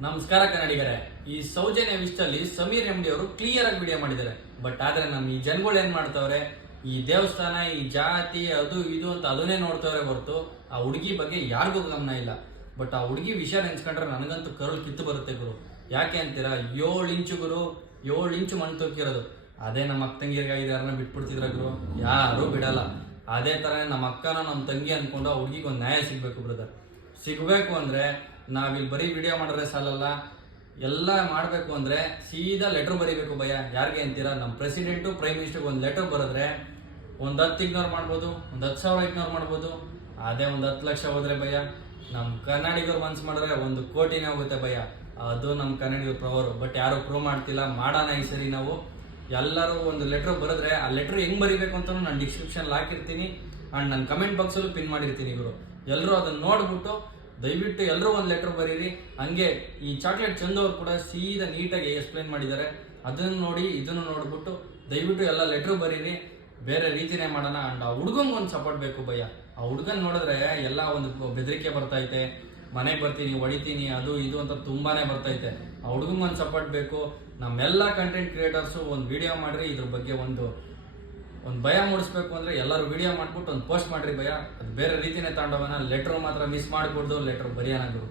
ನಮಸ್ಕಾರ ಕನ್ನಡಿಗರೇ. ಈ ಸೌಜನ್ಯ ವಿಷಯದಲ್ಲಿ ಸಮೀರ್ ಎಂಡಿ ಅವರು ಕ್ಲಿಯರ್ ಆಗಿ ವಿಡಿಯೋ ಮಾಡಿದ್ದಾರೆ. ಬಟ್ ಆದ್ರೆ ನಮ್ಮ ಈ ಜನಗಳು ಏನ್ ಮಾಡ್ತಾವ್ರೆ, ಈ ದೇವಸ್ಥಾನ, ಈ ಜಾತಿ, ಅದು ಇದು ಅಂತ ಅದನ್ನೇ ನೋಡ್ತಾವ್ರೆ ಹೊರತು ಆ ಹುಡುಗಿ ಬಗ್ಗೆ ಯಾರಿಗೂ ಗಮನ ಇಲ್ಲ. ಬಟ್ ಆ ಹುಡುಗಿ ವಿಷಯ ನೆನ್ಸ್ಕೊಂಡ್ರೆ ನನಗಂತೂ ಕರುಳು ಕಿತ್ತು ಬರುತ್ತೆ ಗುರು. ಯಾಕೆ ಅಂತೀರಾ, 7 ಇಂಚು ಗುರು, 7 ಇಂಚು ಮಣ್ಣು ತೊಕ್ಕಿರೋದು. ಅದೇ ನಮ್ಮ ಅಕ್ಕ ತಂಗಿಯರ್ಗಾಗಿ ಯಾರನ್ನ ಬಿಟ್ಬಿಡ್ತಿದ್ರ ಗುರು, ಯಾರು ಬಿಡಲ್ಲ. ಅದೇ ತರ ನಮ್ಮ ಅಕ್ಕನ ನಮ್ಮ ತಂಗಿ ಅನ್ಕೊಂಡು ಆ ಹುಡುಗಿಗೆ ಒಂದು ನ್ಯಾಯ ಸಿಗ್ಬೇಕು ಬ್ರದರ್. ಸಿಗ್ಬೇಕು ಅಂದ್ರೆ ನಾವಿಲ್ಲಿ ಬರೀ ವಿಡಿಯೋ ಮಾಡಿದ್ರೆ ಸಾಲಲ್ಲ, ಎಲ್ಲ ಮಾಡಬೇಕು ಅಂದ್ರೆ ಸೀದಾ ಲೆಟರ್ ಬರೀಬೇಕು ಭಯ. ಯಾರಿಗೆ ಅಂತೀರಾ, ನಮ್ಮ ಪ್ರೆಸಿಡೆಂಟು ಪ್ರೈಮ್ ಮಿನಿಸ್ಟರ್ಗೆ ಒಂದು ಲೆಟರ್ ಬರೆದ್ರೆ ಒಂದು 10 ಇಗ್ನೋರ್ ಮಾಡ್ಬೋದು, ಒಂದು 10,000 ಇಗ್ನೋರ್ ಮಾಡ್ಬೋದು. ಅದೇ ಒಂದು 10 ಲಕ್ಷ ಹೋದ್ರೆ ಭಯ, ನಮ್ಮ ಕನ್ನಡಿಗರು ಮನ್ಸು ಮಾಡಿದ್ರೆ 1 ಕೋಟಿನೇ ಹೋಗುತ್ತೆ ಭಯ. ಅದು ನಮ್ಮ ಕನ್ನಡಿಗರ ಪವರ್. ಬಟ್ ಯಾರು ಪ್ರೂವ್ ಮಾಡ್ತಿಲ್ಲ. ಮಾಡೋಣ ಈ ಸರಿ ನಾವು ಎಲ್ಲರೂ ಒಂದು ಲೆಟರ್ ಬರೆದ್ರೆ ಆ ಲೆಟರ್ ಹೆಂಗ್ ಬರೀಬೇಕು ಅಂತ ನಾನು ಡಿಸ್ಕ್ರಿಪ್ಷನ್ ಹಾಕಿರ್ತೀನಿ ಅಂಡ್ ನನ್ನ ಕಮೆಂಟ್ ಬಾಕ್ಸಲ್ಲೂ ಪಿನ್ ಮಾಡಿರ್ತೀನಿ ಗುರು. ಎಲ್ಲರೂ ಅದನ್ನ ನೋಡ್ಬಿಟ್ಟು ದಯವಿಟ್ಟು ಎಲ್ಲರೂ ಒಂದು ಲೆಟರ್ ಬರೀರಿ. ಹಂಗೆ ಈ ಚಾಕ್ಲೇಟ್ ಚಂದವ್ರು ಕೂಡ ಸೀದಾ ನೀಟಾಗಿ ಎಕ್ಸ್ಪ್ಲೈನ್ ಮಾಡಿದ್ದಾರೆ. ಅದನ್ನು ನೋಡಿ ಇದನ್ನು ನೋಡ್ಬಿಟ್ಟು ದಯವಿಟ್ಟು ಎಲ್ಲ ಲೆಟರ್ ಬರೀರಿ. ಬೇರೆ ರೀತಿನೇ ಮಾಡೋಣ. ಅಂಡ್ ಆ ಹುಡುಗಂಗೆ ಒಂದು ಸಪೋರ್ಟ್ ಬೇಕು ಭಯ್ಯ. ಆ ಹುಡುಗನ್ ನೋಡಿದ್ರೆ ಎಲ್ಲ ಒಂದು ಬೆದರಿಕೆ ಬರ್ತೈತೆ, ಮನೆಗೆ ಬರ್ತೀನಿ, ಹೊಡಿತೀನಿ, ಅದು ಇದು ಅಂತ ತುಂಬಾನೇ ಬರ್ತೈತೆ. ಆ ಹುಡುಗಂಗೆ ಒಂದು ಸಪೋರ್ಟ್ ಬೇಕು. ನಮ್ಮೆಲ್ಲ ಕಂಟೆಂಟ್ ಕ್ರಿಯೇಟರ್ಸು ಒಂದು ವಿಡಿಯೋ ಮಾಡ್ರಿ. ಇದ್ರ ಬಗ್ಗೆ ಒಂದು ಭಯ ಮೂಡಿಸ್ಬೇಕು ಅಂದ್ರೆ ಎಲ್ಲರೂ ವಿಡಿಯೋ ಮಾಡ್ಬಿಟ್ಟು ಒಂದು ಪೋಸ್ಟ್ ಮಾಡ್ರಿ ಭಯ. ಅದು ಬೇರೆ ರೀತಿನೇ ತಗೊಂಡೋಗೋಣ. ಲೆಟರ್ ಮಾತ್ರ ಮಿಸ್ ಮಾಡ್ಕೊಡ್ದು, ಲೆಟರ್ ಬರೆಯೋಣ ಗುರು.